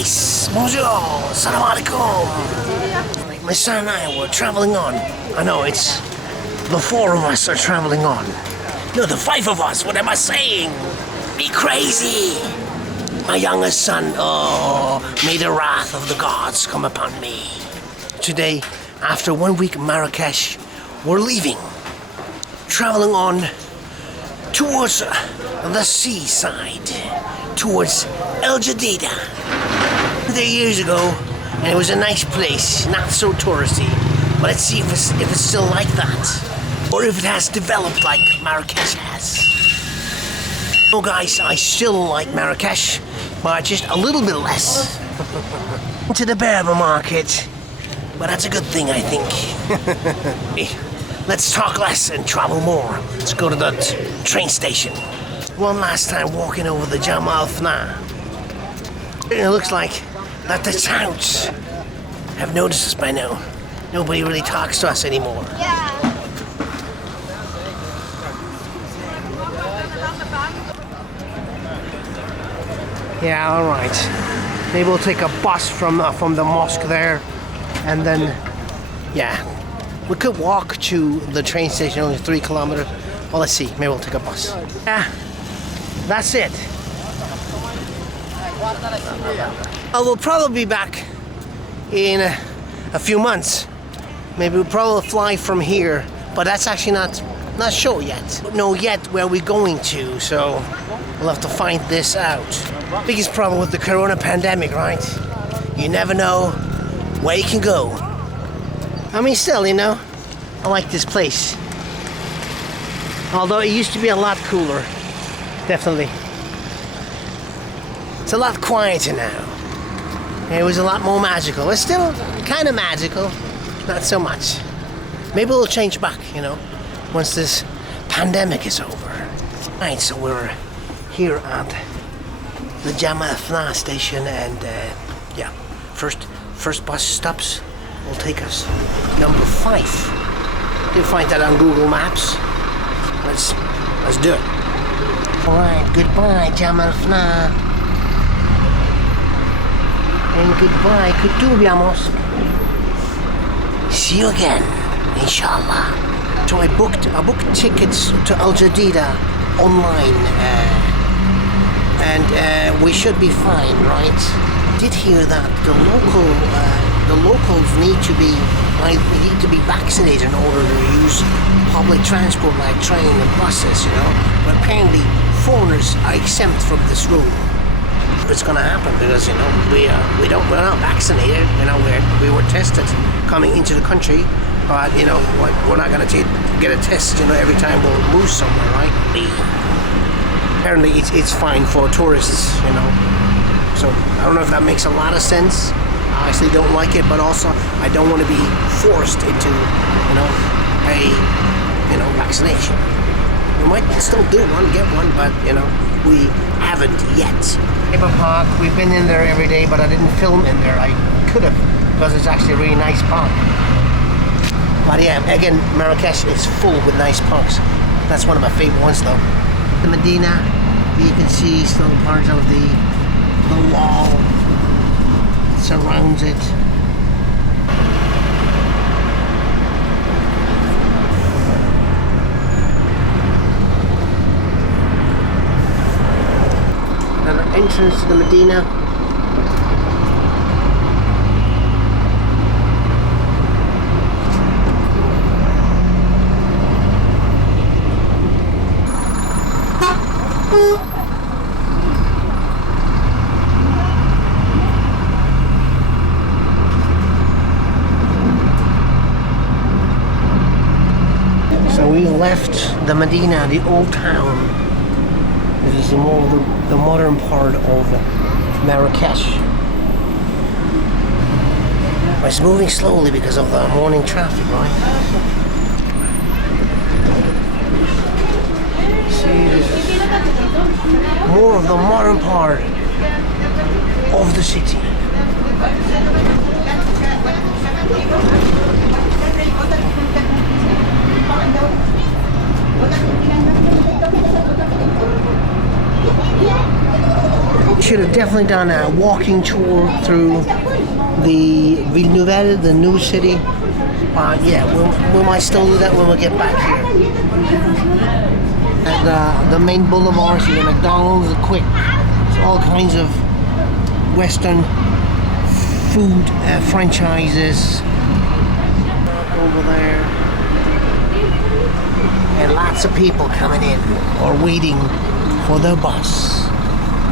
guys, bonjour, salam alaikum. My son and I were traveling on. I know it's the four of us are traveling on. No, the five of us, what am I saying? Be crazy. My youngest son, may the wrath of the gods come upon me. Today, after 1 week in Marrakech, we're leaving. Traveling on towards the seaside, towards Jadida. There years ago, and it was a nice place, not so touristy. But let's see if it's still like that, or if it has developed like Marrakech has. Oh guys, I still like Marrakech, but just a little bit less. To the Berber market, but that's a good thing, I think. Let's talk less and travel more. Let's go to the train station. One last time walking over the Jamal Fna. It looks like that the touts have noticed us by now. Nobody really talks to us anymore. Yeah, all right. Maybe we'll take a bus from the mosque there, and then, yeah, we could walk to the train station, only 3 kilometers. Well, let's see. Maybe we'll take a bus. Yeah, that's it. We'll probably be back in a few months. Maybe we'll probably fly from here, but that's actually not sure yet. Don't know yet where we're going to, so we'll have to find this out. Biggest problem with the corona pandemic, right? You never know where you can go. I mean, still, you know, I like this place. Although it used to be a lot cooler, definitely. It's a lot quieter now. It was a lot more magical. It's still kind of magical, not so much. Maybe it'll change back, you know, once this pandemic is over. Right, so we're here at the Jamal Fna station, and yeah, first bus stops will take us number 5. You'll find that on Google Maps. Let's do it. All right, goodbye, Jamal Fna. And goodbye, Kutubiamos. See you again, inshallah. So I booked tickets to Jadida online, and we should be fine, right? Did hear that the locals need to be vaccinated in order to use public transport like train and buses, you know. But apparently foreigners are exempt from this rule. It's going to happen because, you know, we're not vaccinated. You know, we were tested coming into the country, but, you know, we're not going to get a test, you know, every time we'll move somewhere, right? Apparently it's fine for tourists, you know. So I don't know if that makes a lot of sense. I actually don't like it, but also I don't want to be forced into, you know, a vaccination. We might still do one, get one, but, you know, we haven't yet. Paper Park, we've been in there every day, but I didn't film in there. I could have, because it's actually a really nice park. But yeah, again, Marrakech is full with nice parks. That's one of my favorite ones, though. The Medina, you can see still part of the wall that surrounds it. Entrance to the Medina. So we left the Medina, the old town. This is more the modern part of Marrakech. It's moving slowly because of the morning traffic, right? See, this is more of the modern part of the city. Should have definitely done a walking tour through the Ville Nouvelle, the new city. Yeah, we might still do that when we get back here. And the main boulevards, the McDonald's, the Quick, so all kinds of Western food franchises over there. And lots of people coming in or waiting for their bus.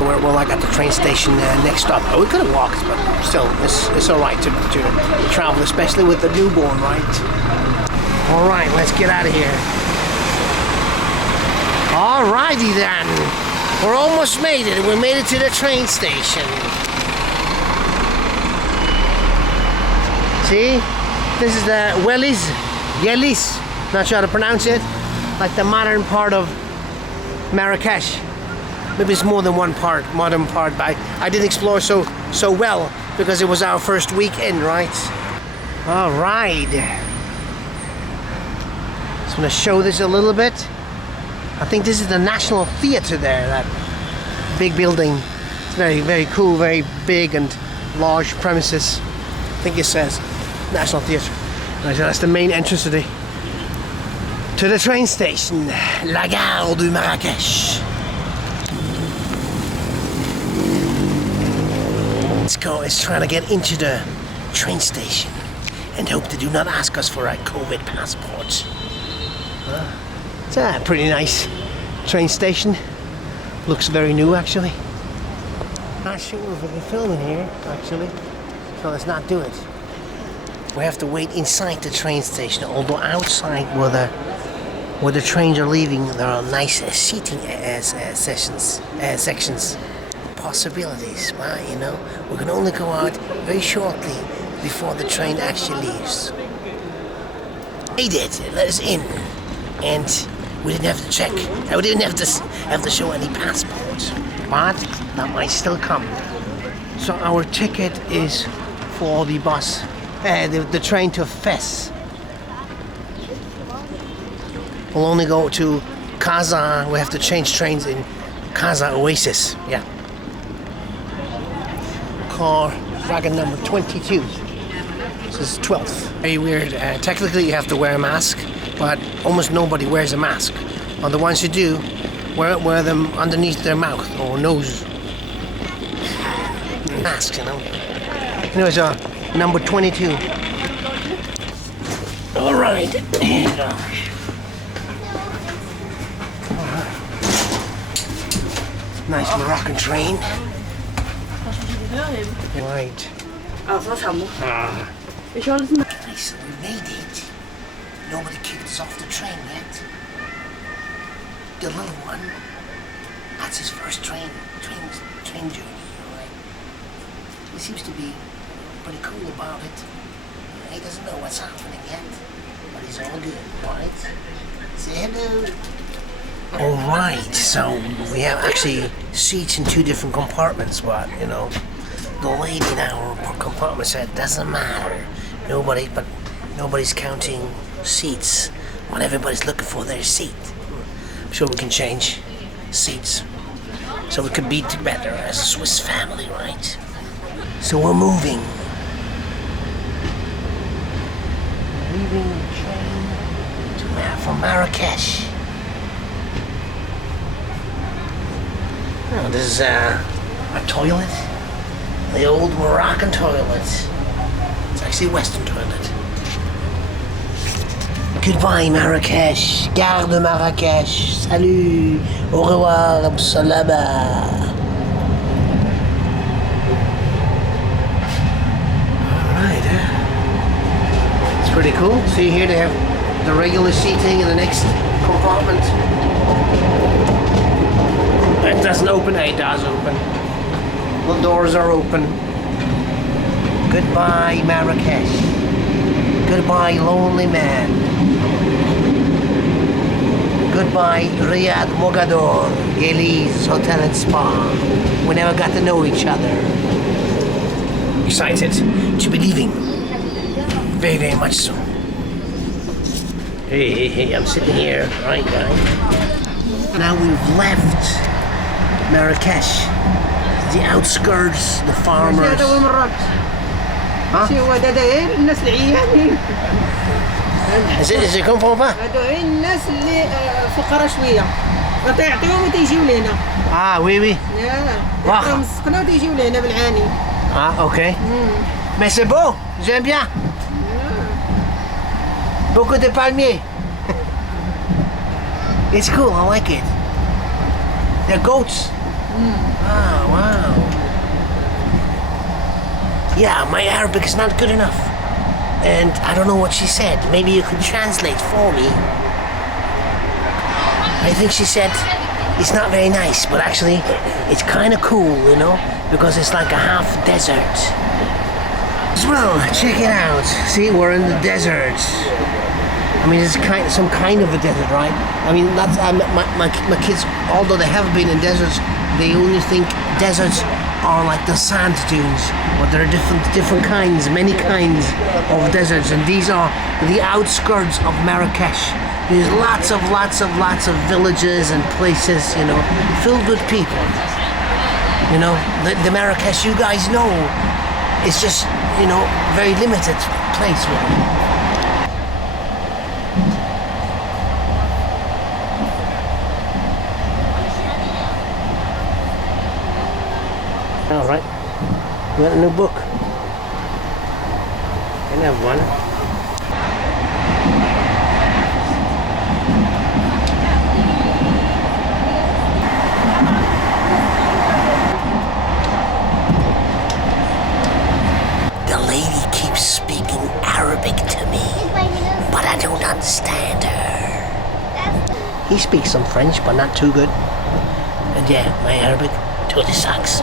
We're like at the train station next stop. Oh, we could have walked, but still, it's all right to travel, especially with the newborn, right? All right, let's get out of here. All righty then. We're almost made it. We made it to the train station. See? This is the Yelis, not sure how to pronounce it. Like the modern part of Marrakech. Maybe it's more than one part, modern part, but I didn't explore so well because it was our first weekend, right? All right. Just want to show this a little bit. I think this is the National Theatre there, that big building. It's very, very cool, very big and large premises. I think it says National Theatre. Right, so that's the main entrance to the train station, La Gare du Marrakech. Let's go. Let's try to get into the train station and hope they do not ask us for a COVID passport. It's a pretty nice train station. Looks very new, actually. Not sure if we can film in here, actually. So let's not do it. We have to wait inside the train station. Although outside, where the trains are leaving, there are nice seating sections. Possibilities, well, you know, we can only go out very shortly before the train actually leaves. They did let us in, and we didn't have to check. We didn't have to show any passports, but that might still come. So our ticket is for the bus, the train to Fes. We'll only go to Casa. We have to change trains in Casa Oasis. Yeah. Car wagon number 22. This is 12th. Very weird. Technically you have to wear a mask, but almost nobody wears a mask. And the ones who do, wear them underneath their mouth or nose. Masks, you know. Anyways, number 22. All right. Nice Moroccan train. Right. Nice, so we made it. Nobody kicked us off the train yet. The little one, that's his first train journey, right? He seems to be pretty cool about it. He doesn't know what's happening yet, but he's all good, right? Say hello. Alright, so we have actually seats in two different compartments, but you know, the lady in our compartment said doesn't matter. Nobody's counting seats when everybody's looking for their seat. I'm sure we can change seats so we could be together as a Swiss family, right? So we're moving. Leaving the train from Marrakech. Oh, this is a toilet. The old Moroccan toilet. It's actually a Western toilet. Goodbye, Marrakech. Gare de Marrakech. Salut. Au revoir. Salama. Alright, it's pretty cool. See here they have the regular seating in the next compartment. It doesn't open. It does open. The doors are open. Goodbye, Marrakech. Goodbye, lonely man. Goodbye, Riyadh, Mogador, Yelis, Hotel and Spa. We never got to know each other. Excited to be leaving. Very, very much so. Hey, I'm sitting here, right, guys? Now we've left Marrakech. the outskirts, the farmers. هذا هو مراكش. ماشي هو هذا غير الناس العيانين. Je comprends pas. هادو غير الناس اللي فقراء شويه. غتعطيهم وتيجيو لهنا. Ah, oui, oui. يعطيهم السكنه وتيجيو لهنا بالعاني. Ah, ok. Mais c'est beau, j'aime bien. Beaucoup de palmiers. It's cool, I like it. They're goats. Ah, wow. Yeah, my Arabic is not good enough. And I don't know what she said. Maybe you could translate for me. I think she said it's not very nice, but actually it's kind of cool, you know, because it's like a half desert. As well, check it out. See, we're in the desert. I mean, it's some kind of a desert, right? I mean, that's my kids, although they haven't been in deserts, they only think deserts are like the sand dunes, but there are different kinds, many kinds of deserts, and these are the outskirts of Marrakech. There's lots of villages and places, you know, filled with people. You know, the Marrakech you guys know is just, you know, very limited place, really. All right, you want a new book? Can I have one? The lady keeps speaking Arabic to me, but I don't understand her. He speaks some French, but not too good. And yeah, my Arabic totally sucks.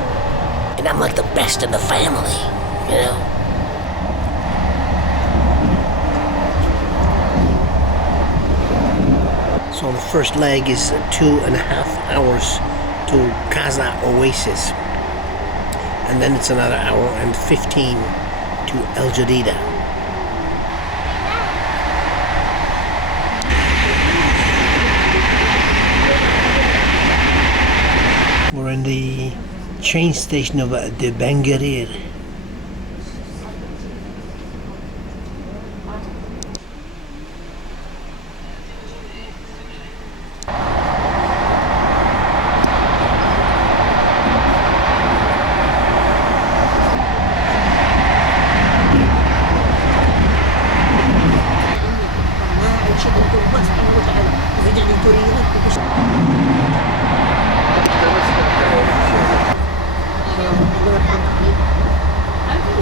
And I'm like the best in the family, you know? So the first leg is 2.5 hours to Kaza Oasis. And then it's another hour and 15 to El Jadida. We're in the train station of the Benguerir.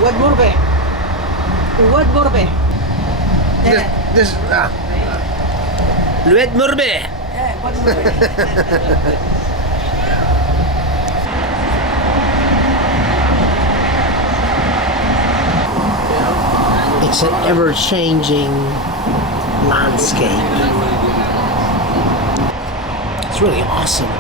واد مربع واد مربع This الواد مربع. It's an ever-changing landscape. It's really awesome.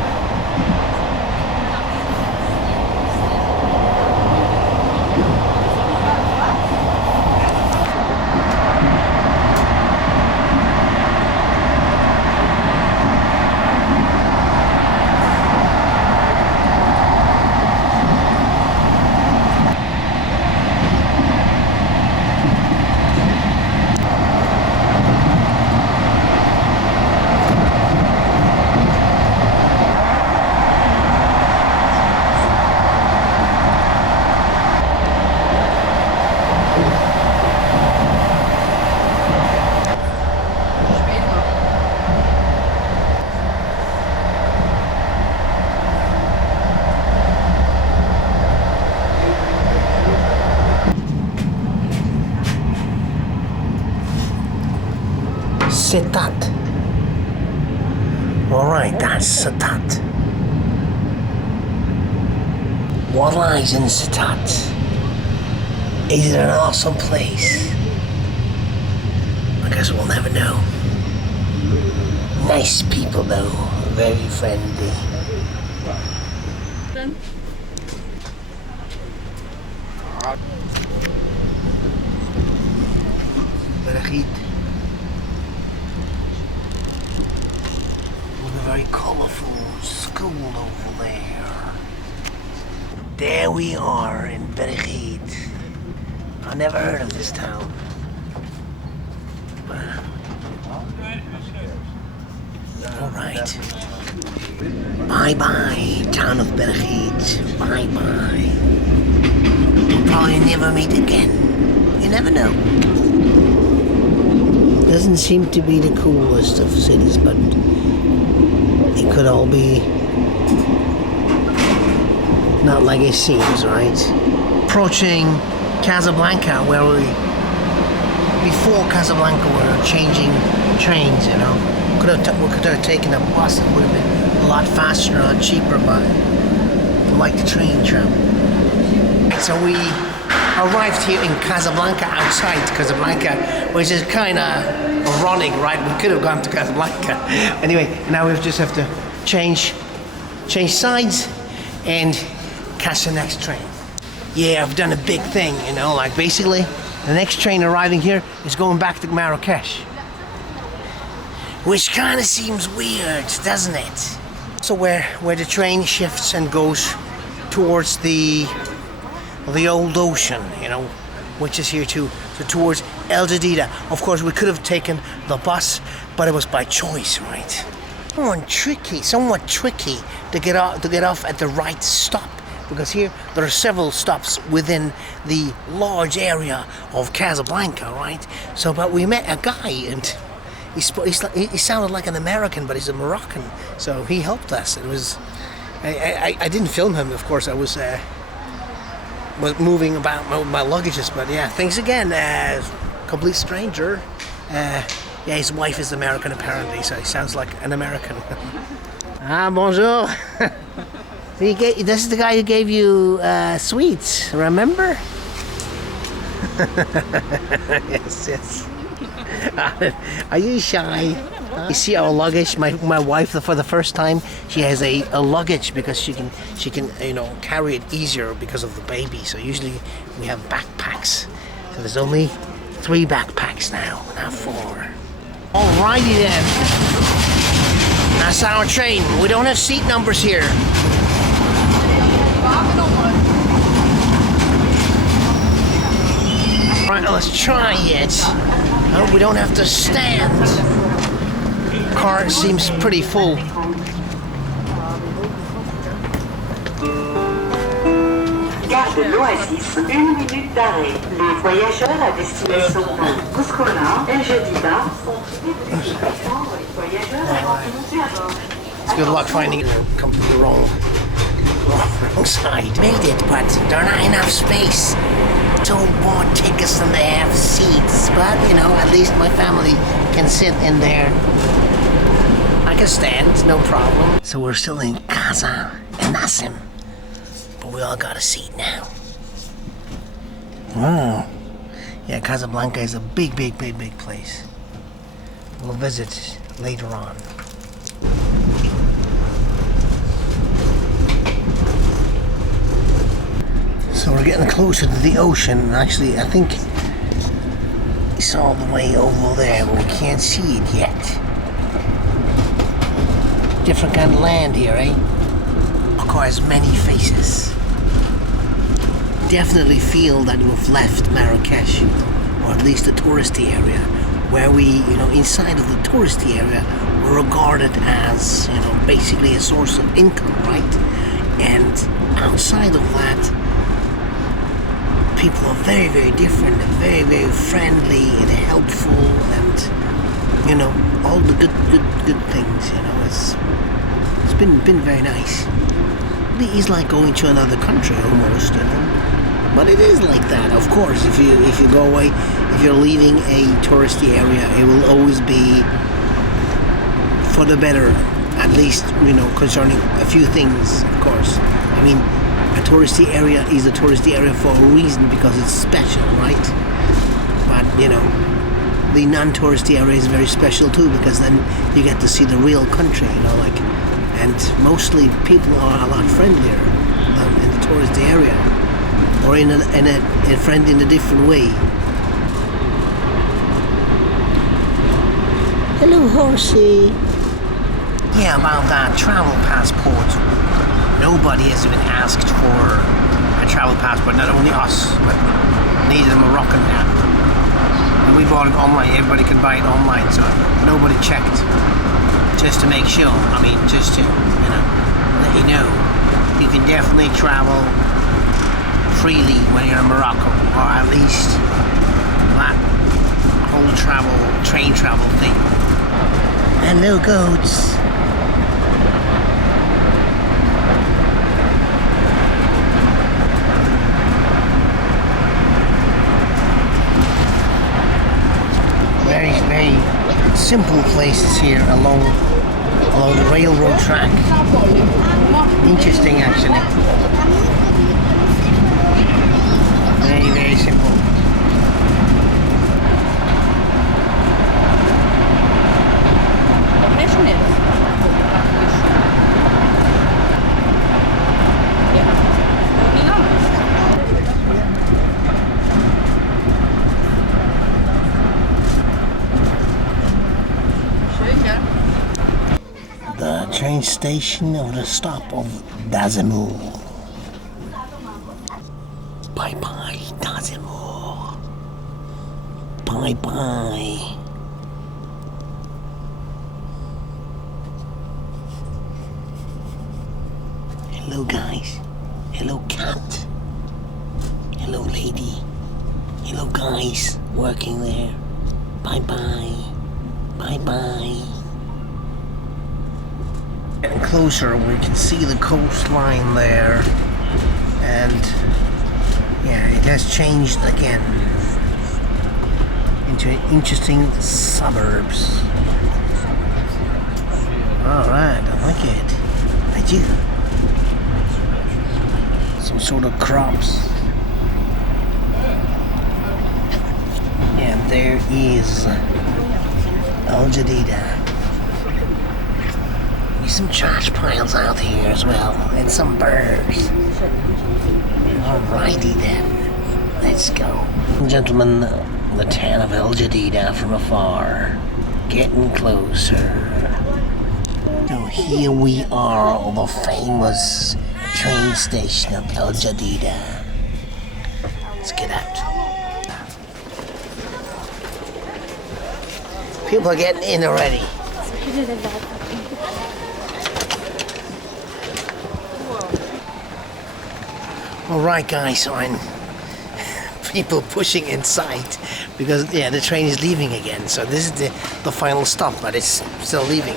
Setat. Alright, that's Setat. What lies in Setat? Is it an awesome place? I guess we'll never know. Nice people though, very friendly. Baragit. With a very colourful school over there. There we are in Marrakech. I never heard of this town. Alright. Bye-bye, town of Marrakech. Bye-bye. We'll probably never meet again. You never know. Doesn't seem to be the coolest of cities, but it could all be not like it seems, right? Approaching Casablanca, where before Casablanca we were changing trains, you know. We could have taken a bus, it would have been a lot faster, a lot cheaper, but I like the train travel. So we arrived here in Casablanca, outside Casablanca, which is kind of ironic, right? We could have gone to Casablanca. Anyway, now we just have to change sides and catch the next train. Yeah, I've done a big thing, you know, like basically the next train arriving here is going back to Marrakech. Which kind of seems weird, doesn't it? So where the train shifts and goes towards the old ocean, you know, which is here too. So towards El Jadida. Of course, we could have taken the bus, but it was by choice, right? Somewhat tricky to get off at the right stop, because here there are several stops within the large area of Casablanca, right? So, but we met a guy and he sounded like an American, but he's a Moroccan. So he helped us. It was I didn't film him, of course. I was moving about my luggages, but yeah, thanks again. Complete stranger. Yeah, his wife is American apparently, so he sounds like an American. Bonjour. This is the guy who gave you sweets, remember? Yes. Are you shy? You see our luggage. My wife, for the first time, she has a luggage because she can carry it easier because of the baby. So usually we have backpacks. So there's only 3 backpacks now, not 4. Alrighty then. That's our train. We don't have seat numbers here. Alright, let's try it. Oh, we don't have to stand. Car seems pretty full. Gare de l'Oasis, 1 minute d'arrêt. Les voyageurs à destination de Mouscola et Jadida sont privés de prendre les voyageurs avant de monter à bord. It's good luck finding it. Come from the wrong side. Made it, but there are not enough space. Don't bought tickets and they have seats, but you know, at least my family can sit in there. I can stand, no problem. So we're still in Casa and Nassim, but we all got a seat now. Wow. Yeah, Casablanca is a big place. We'll visit later on. So we're getting closer to the ocean. Actually, I think it's all the way over there, but we can't see it yet. Different kind of land here, eh? Morocco has many faces. Definitely feel that we've left Marrakech, or at least the touristy area, where we, inside of the touristy area, we're regarded as, basically a source of income, right? And outside of that, people are very different and very friendly and helpful and all the good things. It's been very nice. It's like going to another country almost, but it is like that. Of course, if you go away, if you're leaving a touristy area, it will always be for the better, at least concerning a few things. Of course, I mean, a touristy area is a touristy area for a reason, because it's special, right? But the non-touristy area is very special too, because then you get to see the real country, and mostly people are a lot friendlier than in the touristy area, or in a friend in a different way. Hello, horsey. Yeah, about that travel passport. Nobody has been asked for a travel passport, not only us, but needed a Moroccan app. And we bought it online, everybody could buy it online, so nobody checked. Just to make sure, I mean, just to, you know, let you know, you can definitely travel freely when you're in Morocco, or at least that whole train travel thing. Hello, goats. Very simple places here along the railroad track. Interesting, actually. Very simple. The train station of the stop of Dazemur. Bye bye, Dazemur. Bye bye. Hello, guys. Hello, cat. Hello, lady. Hello, guys working there. Bye bye. Bye bye. Getting closer, we can see the coastline there, and yeah, it has changed again into interesting suburbs. Alright, I like it. I do. Some sort of crops. And there is Jadida. Some trash piles out here as well, and some birds. Alrighty then, let's go. Gentlemen, the town of Jadida from afar, getting closer. So here we are, the famous train station of Jadida. Let's get out. People are getting in already. Alright guys, so I'm people pushing inside because yeah, the train is leaving again. So this is the final stop, but it's still leaving.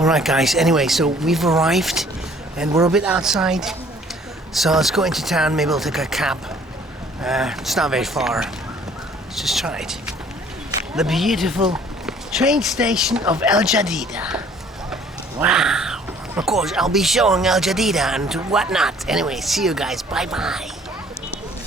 Alright guys, anyway, so we've arrived and we're a bit outside. So let's go into town, maybe we'll take a cab. It's not very far. Let's just try it. The beautiful train station of Jadida. Wow. Of course, I'll be showing Jadida and whatnot. Anyway, see you guys. Bye-bye.